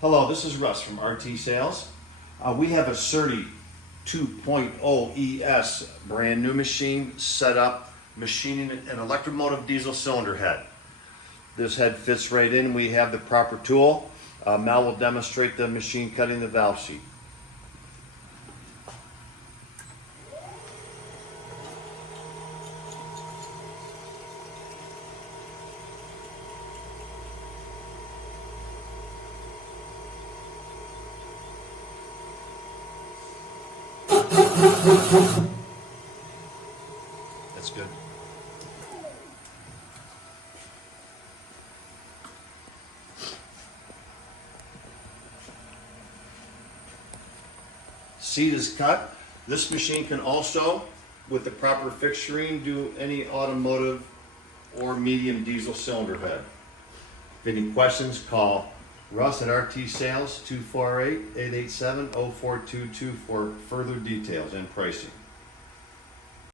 Hello, this is Russ from RT Sales. We have a Serdi 2.0 ES brand new machine set up machining an electromotive diesel cylinder head. This head fits right in. We have the proper tool. Mal will demonstrate the machine cutting the valve sheet. That's good. Seat is cut. This machine can also, with the proper fixturing, do any automotive or medium diesel cylinder head. If any questions, call Russ at RT Sales 248-887-0422 for further details and pricing.